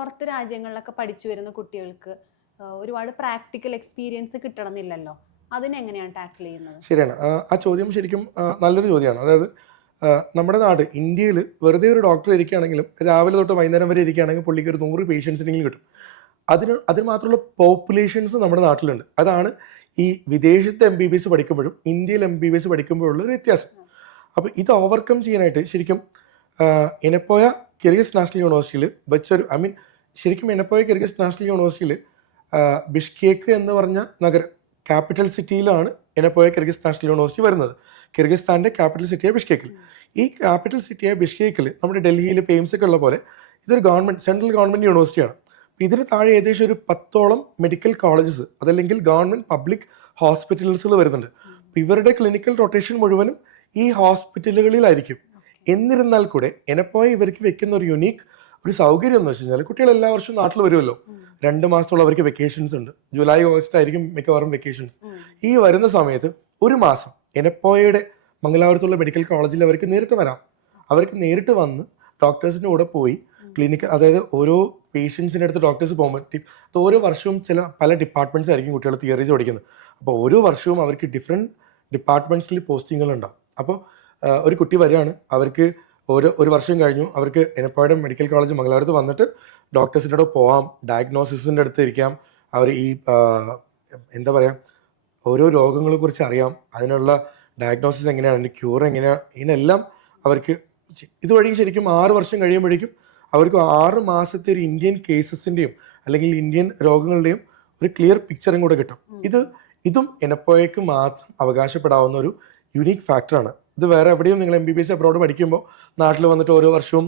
പുറത്ത് രാജ്യങ്ങളിലൊക്കെ പഠിച്ചു വരുന്ന കുട്ടികൾക്ക് ഒരുപാട് പ്രാക്ടിക്കൽ എക്സ്പീരിയൻസ് കിട്ടണമെന്നില്ലല്ലോ. അതിനെങ്ങനെയാണ് ടാക്കിൾ ചെയ്യുന്നത്? ശരിയാണ്. ആ ചോദ്യം ശരിക്കും നല്ലൊരു ചോദ്യമാണ്. അതായത് നമ്മുടെ നാട് ഇന്ത്യയിൽ വെറുതെ ഒരു ഡോക്ടർ ഇരിക്കുകയാണെങ്കിലും രാവിലെ തൊട്ട് വൈകുന്നേരം വരെ ഇരിക്കുകയാണെങ്കിൽ പുള്ളിക്ക് ഒരു 100 പേഷ്യൻസിനെങ്കിലും കിട്ടും. അതിന് മാത്രമുള്ള പോപ്പുലേഷൻസ് നമ്മുടെ നാട്ടിലുണ്ട്. അതാണ് ഈ വിദേശത്ത് MBBS പഠിക്കുമ്പോഴും ഇന്ത്യയിൽ MBBS പഠിക്കുമ്പോഴുള്ള ഒരു വ്യത്യാസം. അപ്പോൾ ഇത് ഓവർകം ചെയ്യാനായിട്ട് ശരിക്കും എനപ്പോയ കിർഗിസ് നാഷണൽ യൂണിവേഴ്സിറ്റിയിൽ വെച്ചൊരു ശരിക്കും എനപ്പോയ കിർഗിസ് നാഷണൽ യൂണിവേഴ്സിറ്റിയിൽ ബിഷ്കേക്ക് എന്ന് പറഞ്ഞ നഗരം ക്യാപിറ്റൽ സിറ്റിയിലാണ് എനപ്പോയ കിർഗിസ് നാഷണൽ യൂണിവേഴ്സിറ്റി വരുന്നത്. കിർഗിസ്ഥാൻ്റെ ക്യാപിറ്റൽ സിറ്റിയായ ബിഷ്കേക്കിൽ. ഈ ക്യാപിറ്റൽ സിറ്റിയായ ബിഷ്കേക്കിൽ നമ്മുടെ ഡൽഹിയിൽ പെയിംസ് ഒക്കെ ഉള്ള പോലെ ഇതൊരു സെൻട്രൽ ഗവൺമെൻറ് യൂണിവേഴ്സിറ്റിയാണ്. ഇതിന് താഴെ ഏകദേശം ഒരു 10ഓളം മെഡിക്കൽ കോളേജസ് അതല്ലെങ്കിൽ ഗവൺമെൻറ് പബ്ലിക് ഹോസ്പിറ്റൽസുകൾ വരുന്നുണ്ട്. അപ്പോൾ ഇവരുടെ ക്ലിനിക്കൽ റൊട്ടേഷൻ മുഴുവനും ഈ ഹോസ്പിറ്റലുകളിലായിരിക്കും. എന്നിരുന്നാൽ കൂടെ എനപ്പോയ ഇവർക്ക് വെക്കുന്ന ഒരു സൗകര്യം എന്ന് വെച്ച് കഴിഞ്ഞാൽ കുട്ടികൾ എല്ലാ വർഷവും നാട്ടിൽ വരുമല്ലോ. 2 മാസത്തോളം അവർക്ക് വെക്കേഷൻസ് ഉണ്ട്. ജൂലൈ ഓഗസ്റ്റ് ആയിരിക്കും മിക്കവാറും വെക്കേഷൻസ്. ഈ വരുന്ന സമയത്ത് ഒരു മാസം എനപ്പോയയുടെ മംഗലാപുരത്തുള്ള മെഡിക്കൽ കോളേജിൽ അവർക്ക് നേരിട്ട് വരാം. അവർക്ക് നേരിട്ട് വന്ന് ഡോക്ടേഴ്സിൻ്റെ കൂടെ പോയി ക്ലിനിക്ക്, അതായത് ഓരോ പേഷ്യൻസിൻ്റെ അടുത്ത് ഡോക്ടേഴ്സ് പോകുമ്പോൾ ഓരോ വർഷവും പല ഡിപ്പാർട്ട്മെൻറ്റ്സ് ആയിരിക്കും കുട്ടികൾ തിയറീസ് പഠിക്കുന്നത്. അപ്പോൾ ഓരോ വർഷവും അവർക്ക് ഡിഫറെൻറ്റ് ഡിപ്പാർട്ട്മെൻറ്റ്സിൽ പോസ്റ്റിങ്ങുകൾ ഉണ്ടാവും. അപ്പോൾ ഒരു കുട്ടി വരികയാണ്, അവർക്ക് ഒരു വർഷം കഴിഞ്ഞു, അവർക്ക് എനപ്പോയുടെ മെഡിക്കൽ കോളേജ് മംഗലാപുരത്ത് വന്നിട്ട് ഡോക്ടേഴ്സിൻ്റെ കൂടെ പോവാം, ഡയഗ്നോസിസിൻ്റെ അടുത്ത് ഇരിക്കാം, അവർ ഈ എന്താ പറയുക ഓരോ രോഗങ്ങളെ കുറിച്ച് അറിയാം, അതിനുള്ള ഡയഗ്നോസിസ് എങ്ങനെയാണ്, അതിൻ്റെ ക്യൂർ എങ്ങനെയാണ്, ഇതിനെല്ലാം അവർക്ക് ഇതുവഴി ശരിക്കും 6 വർഷം കഴിയുമ്പോഴേക്കും അവർക്ക് 6 മാസത്തെ ഒരു ഇന്ത്യൻ കേസസിൻ്റെയും അല്ലെങ്കിൽ ഇന്ത്യൻ രോഗങ്ങളുടെയും ഒരു ക്ലിയർ പിക്ചറും കൂടെ കിട്ടും. ഇതും എനപ്പോയക്ക് മാത്രം അവകാശപ്പെടാവുന്ന ഒരു യുണീക്ക് ഫാക്ടറാണ്. ഇത് വേറെ എവിടെയും നിങ്ങൾ MBBS അബ്രോഡ് പഠിക്കുമ്പോൾ നാട്ടിൽ വന്നിട്ട് ഓരോ വർഷവും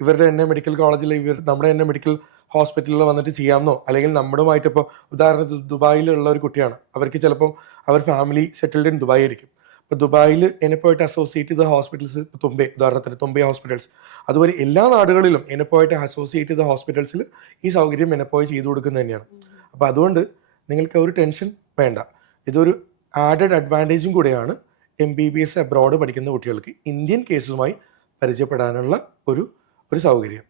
ഇവരുടെ തന്നെ മെഡിക്കൽ കോളേജിൽ നമ്മുടെ തന്നെ മെഡിക്കൽ ഹോസ്പിറ്റലിൽ വന്നിട്ട് ചെയ്യാമെന്നോ അല്ലെങ്കിൽ നമ്മുടെയുമായിട്ട് ഇപ്പോൾ ഉദാഹരണത്തിന് ദുബായിലുള്ള ഒരു കുട്ടിയാണ്, അവർക്ക് ചിലപ്പോൾ അവർ ഫാമിലി സെറ്റിൽഡ് ഇൻ ദുബായ് ആയിരിക്കും. ഇപ്പോൾ ദുബായിൽ എനപ്പോയിട്ട് അസോസിയേറ്റ് ചെയ്ത ഹോസ്പിറ്റൽസ്, ഉദാഹരണത്തിന് തുമ്പെ ഹോസ്പിറ്റൽസ്, അതുപോലെ എല്ലാ നാടുകളിലും എനപ്പോയിട്ട് അസോസിയേറ്റ് ചെയ്ത ഹോസ്പിറ്റൽസിൽ ഈ സൗകര്യം എനപ്പോയി ചെയ്തു കൊടുക്കുന്നത് തന്നെയാണ്. അപ്പോൾ അതുകൊണ്ട് നിങ്ങൾക്ക് ഒരു ടെൻഷൻ വേണ്ട. ഇതൊരു ആഡഡ് അഡ്വാൻറ്റേജും കൂടെയാണ് MBBS അബ്രോഡ് പഠിക്കുന്ന കുട്ടികൾക്ക് ഇന്ത്യൻ കേസുമായി പരിചയപ്പെടാനുള്ള ഒരു സൗകര്യം.